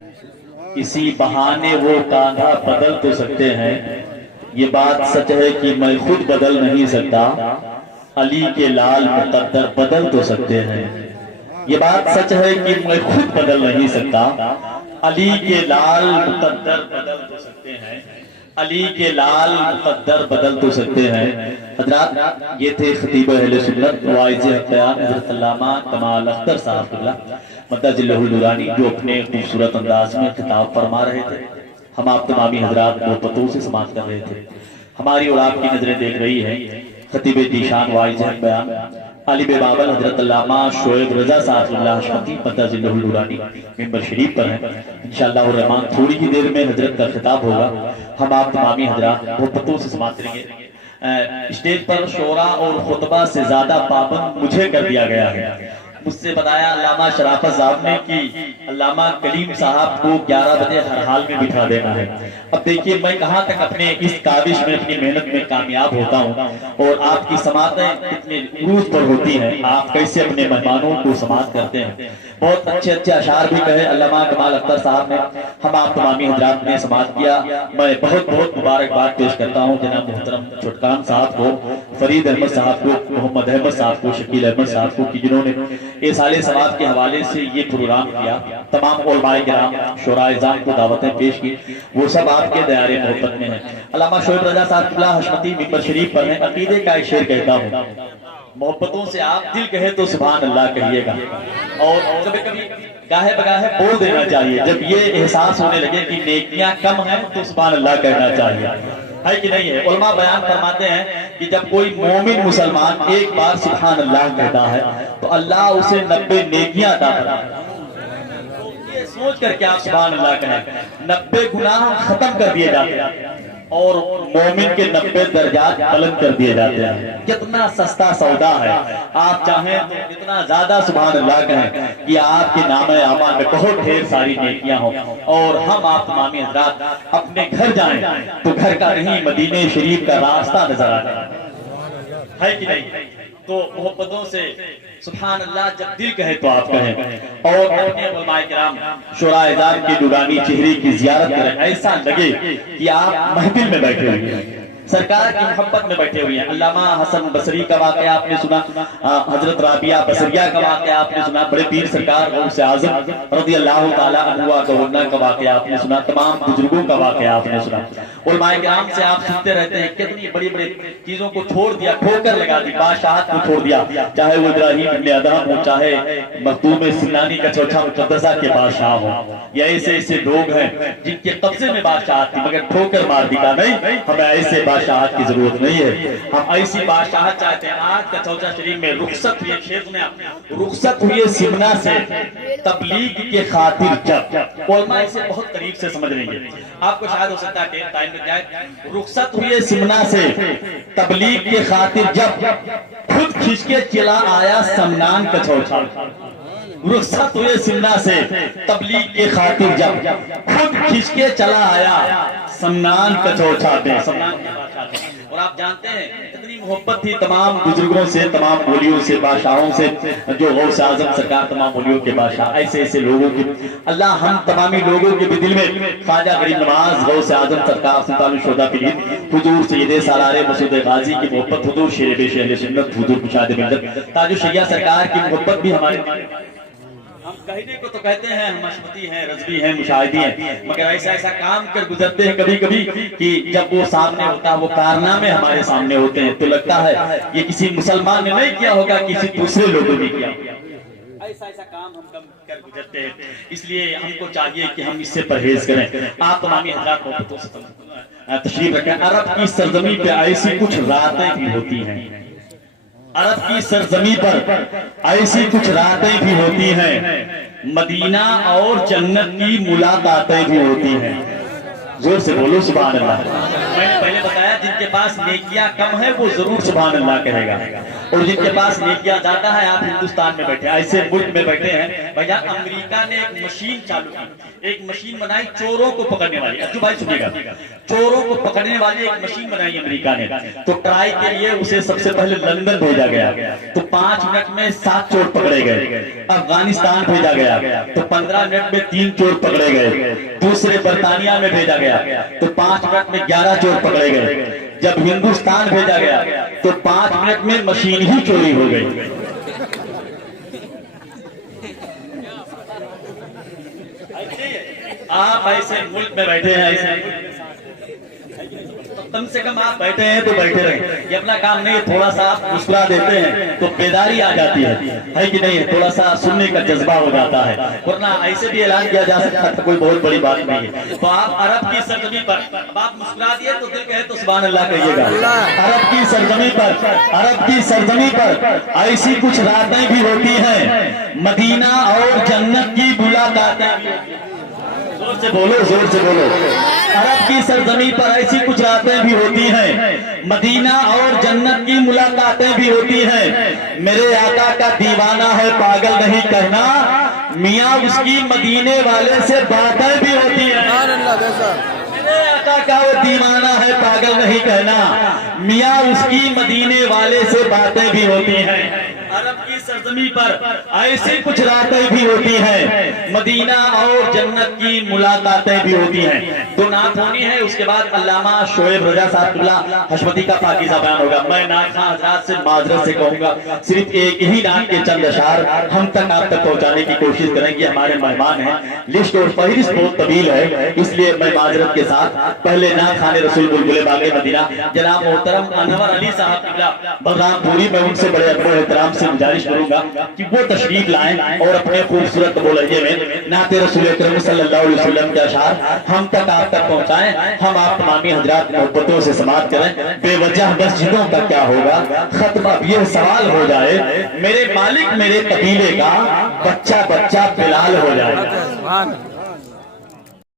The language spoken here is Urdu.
اسی بہانے وہ کاندھا بدل تو سکتے ہیں، یہ بات سچ ہے کہ میں خود بدل نہیں سکتا، علی کے لال مقدر بدل تو سکتے ہیں۔ یہ بات سچ ہے کہ میں خود بدل نہیں سکتا، علی کے لال مقدر بدل تو سکتے ہیں، علی کے لال مقدر بدل تو سکتے ہیں۔ حضرات، یہ تھے خطیب اہل سنت واعظ اختیار حضرت علامہ کمال اختر صاحب اللہ مدد ذلہ النورانی، جو اپنے خوبصورت انداز میں خطاب فرما رہے تھے۔ ہم آپ تمامی حضرات محبتوں سے سماعت کر رہے تھے۔ ہماری اور آپ کی نظریں دیکھ رہی ہیں خطیب ذیشان واعظ بیان عالم بابل حضرت علامہ شعیب رضا صاحب اللہ حشمتی مدد ذلہ النورانی ممبر شریف پر ہیں۔ انشاءاللہ الرحمن تھوڑی ہی دیر میں حضرت کا خطاب ہوگا۔ ہم آپ تمامی حضرات محبتوں سے سماعت کریں گے۔ اسٹیج پر شعراء اور خطبہ سے زیادہ پابند مجھے کر دیا گیا ہے۔ مجھ سے بتایا علامہ شرافت صاحب نے کہ علامہ کلیم صاحب کو 11 بجے ہر حال میں بٹھا دینا ہے۔ اب دیکھیے میں کہاں تک اپنے اس کاوش میں اپنی محنت میں کامیاب ہوتا ہوں اور آپ کی سماعتیں کتنے عروج پر ہوتی ہیں، آپ کیسے اپنے مہمانوں کو سماعت کرتے ہیں۔ بہت اچھے اچھے اشعار بھی کہے علامہ کمال اختر صاحب نے، ہم آپ تمامی حضرات نے سماعت کیا۔ میں بہت بہت مبارکباد پیش کرتا ہوں جناب محترم چھٹکان صاحب کو، فرید احمد صاحب کو، محمد احمد صاحب کو، شکیل احمد صاحب کو کہ جنہوں نے اِرسالِ ثواب کے حوالے سے یہ پروگرام کیا۔ تمام علماء کرام شعراء اعظام کو دعوتیں پیش کی، وہ سب آپ کے دائرے محبت میں ہیں۔ علامہ شعیب رضا صاحب اللہ حشمتی ممبر شریف پر ہیں۔ عقیدے کا ایک شعر کہتا ہوں، محبتوں سے آپ دل کہے تو سبحان اللہ کہیے گا، اور کبھی کبھی گاہے بگاہے بول دینا چاہیے۔ جب یہ احساس ہونے لگے کہ نیکیاں کم ہیں تو سبحان اللہ کہنا چاہیے، ہے کہ نہیں ہے؟ علماء بیان فرماتے ہیں کہ جب کوئی مومن مسلمان ایک بار سبحان اللہ کہتا ہے تو اللہ اسے 90 نیکیاں عطا فرماتا ہے۔ یہ سوچ کر کے آپ سبحان اللہ کہیں، 90 گناہ ختم کر دیے جاتے ہیں اور مومن کے 90 درجات بلند کر دیے جاتے ہیں۔ کتنا سستا سودا ہے، آپ چاہیں تو اتنا زیادہ سبحان اللہ کہیں کہ آپ کے نام اعمال میں بہت ڈھیر ساری نیکیاں ہوں، اور ہم آپ تمامی حضرات اپنے گھر جائیں تو گھر کا نہیں مدینہ شریف کا راستہ نظر آتا ہے کہ نہیں؟ تو محبتوں سے سبحان اللہ جب دل کہے تو آپ کہیں، اور اپنے علماء کرام شعراء اعظام کے نورانی چہرے کی زیارت کریں، ایسا لگے کہ آپ محفل میں بیٹھے ہوئے ہیں، سرکار کی محبت میں بیٹھے ہوئے ہیں۔ علامہ حسن بصری کا واقعہ آپ نے سنا، حضرت رابعہ بصریہ کا واقعہ آپ نے سنا، بڑے پیر سرکار غوث اعظم رضی اللہ تعالیٰ عنہ کا واقعہ آپ نے سنا، تمام بزرگوں کا واقعہ آپ نے سنا۔ علماء کرام سے آپ سنتے رہتے ہیں کتنی بڑی بڑی چیزوں کو چھوڑ دیا، ٹھوکر لگا دی، بادشاہت کو چھوڑ دیا، چاہے وہ ابراہیم ابن ادہم ہو، چاہے مختوم سنانی کا چوتھا مقدسہ کے بادشاہ ہو، یا ایسے ایسے لوگ ہیں جن کے قبضے میں بادشاہت تھی مگر ٹھوکر مار دی۔ نہیں، ہمیں ایسے بادشاہت کی ضرورت نہیں ہے، ہم ایسی بادشاہت چاہتے ہیں۔ آج کا چوتھا شریف میں رخصت ہوئے، شیخ نے رخصت ہوئے سمنا سے تبلیغ کے خاطر جب، علماء اسے بہت قریب سے سمجھ رہی ہے، آپ کو شاید ہو سکتا ہے کہ ٹائم لگ جائے۔ رخصت ہوئے سمنا سے تبلیغ کے خاطر جب، خود کھنچ کے چلا آیا سمنان کا چوتھا۔ رخصت ہوئے سمنا سے تبلیغ کے خاطر جب، خود کھنچ کے چلا آیا سمنان کا چوتھا پہ، سمنان کے بادشاہ تھے۔ اور آپ جانتے ہیں اتنی محبت تھی تمام بزرگوں سے، تمام ولیوں سے، بادشاہوں سے، جو غوث اعظم سرکار تمام ولیوں کے بادشاہ، ایسے ایسے لوگوں کی اللہ ہم تمامی لوگوں کے بھی دل میں خواجہ غریب نواز غوث اعظم سرکار سلطان الشہداء پیر حضور سید سالار مسعود غازی کی محبت، حضور شیر بیش اہل سنت حضور کشاد ملت تاج الشریعہ سرکار کی محبت بھی ہمارے دل میں۔ ہم کہنے کو تو کہتے ہیں ہم حشمتی ہیں، رضوی ہیں، مشاہدی ہیں، مگر ایسا ایسا کام کر گزرتے ہیں کبھی کبھی کہ جب وہ سامنے ہوتا ہے، وہ کارنامے ہمارے سامنے ہوتے ہیں تو لگتا ہے یہ کسی مسلمان نے نہیں کیا ہوگا، کسی دوسرے لوگوں نے کیا ہوگا۔ ایسا ایسا کام ہم کر گزرتے ہیں، اس لیے ہم کو چاہیے کہ ہم اس سے پرہیز کریں۔ آپ تمامی حضرات محبتوں سے تشریف رکھیں۔ عرب کی سرزمین پہ ایسی کچھ راتیں بھی ہوتی ہیں، عرب کی سرزمین پر ایسی کچھ راتیں بھی ہوتی ہیں، مدینہ اور جنت کی ملاقاتیں بھی ہوتی ہیں۔ زور سے بولو سبحان اللہ۔ میں نے پہلے بتایا جن کے پاس نیکیاں کم ہے وہ ضرور سبحان اللہ کہے گا، اور جن کے پاس نیکیاں زیادہ ہے، آپ ہندوستان میں بیٹھے ایسے ملک میں بیٹھے ہیں بھیا، امریکہ نے ایک مشین چالو کی، ایک مشین بنائی چوروں کو پکڑنے والی، ابو بھائی سنیے گا، چوروں کو پکڑنے والی ایک مشین بنائی امریکہ نے، تو ٹرائی کے لیے اسے سب سے پہلے لندن بھیجا گیا، تو 5 منٹ میں 7 چور پکڑے گئے، افغانستان بھیجا گیا تو 15 منٹ میں 3 چور پکڑے گئے، دوسرے برطانیہ میں بھیجا گیا تو 5 منٹ میں 11 چور پکڑے گئے، جب ہندوستان بھیجا گیا تو 5 منٹ میں مشین ہی چوری ہو گئی۔ آپ ایسے ملک میں بیٹھے ہیں، ایسے کم سے کم آپ بیٹھے ہیں تو بیٹھے رہیں، یہ اپنا کام نہیں، تھوڑا سا آپ مسکرا دیتے ہیں تو بیداری آ جاتی ہے کہ نہیں، تھوڑا سا سننے کا جذبہ ہو جاتا ہے، ورنہ ایسے بھی اعلان کیا جا سکتا ہے، کوئی بہت بڑی بات نہیں ہے۔ تو آپ عرب کی سرزمین پر آپ مسکرا دیے تو دل کہے تو سبحان اللہ کہیے گا۔ عرب کی سرزمین پر ایسی کچھ راتیں بھی ہوتی ہیں، مدینہ اور جنت کی ملاقاتیں بھی ہوتی ہیں، زور سے بولو۔ عرب کی سرزمین پر ایسی کچھ راتیں بھی ہوتی ہیں، مدینہ اور جنت کی ملاقاتیں بھی ہوتی ہیں، میرے آقا کا دیوانہ ہے پاگل نہیں کہنا، میاں اس کی مدینے والے سے باتیں بھی ہوتی ہیں، میرے آقا کا وہ دیوانہ ہے پاگل نہیں کہنا، میاں اس کی مدینے والے سے باتیں بھی ہوتی ہیں۔ عرب کی سرزمین پر ایسی کچھ راتیں بھی ہوتی ہیں، مدینہ اور جنت کی ملاقاتیں بھی ہوتی ہیں۔ تو نعت ہونی ہے، اس کے بعد علامہ شعیب رضا صاحب اللہ حشمتی کا پاکیزہ بیان ہوگا۔ میں نعت خواہ حضرات سے معذرت سے کہوں گا، صرف ایک ہی نعت کے چند اشعار ہم تک آپ تک پہنچانے کی کوشش کریں گے، ہمارے مہمان ہیں، لسٹ اور فہرست بہت طویل ہے، اس لیے میں معذرت کے ساتھ پہلے نعت خواہ رسول بلبل باغ مدینہ جناب محترم انور علی صاحب بغرام پوری، میں ان سے بڑے احترام سے گزارش کروں گا کہ وہ تشریف لائیں اور اپنے خوبصورت بولہجے میں نعت رسول اکرم صلی اللہ علیہ وسلم کے اشعار ہم تک آپ تک پہنچائیں، ہم آپ تمامی حضرات محبتوں سے سماعت کریں۔ بے وجہ مسجدوں کا کیا ہوگا، ختم اب یہ سوال ہو جائے، میرے مالک میرے قبیلے کا بچہ بچہ بلال ہو جائے۔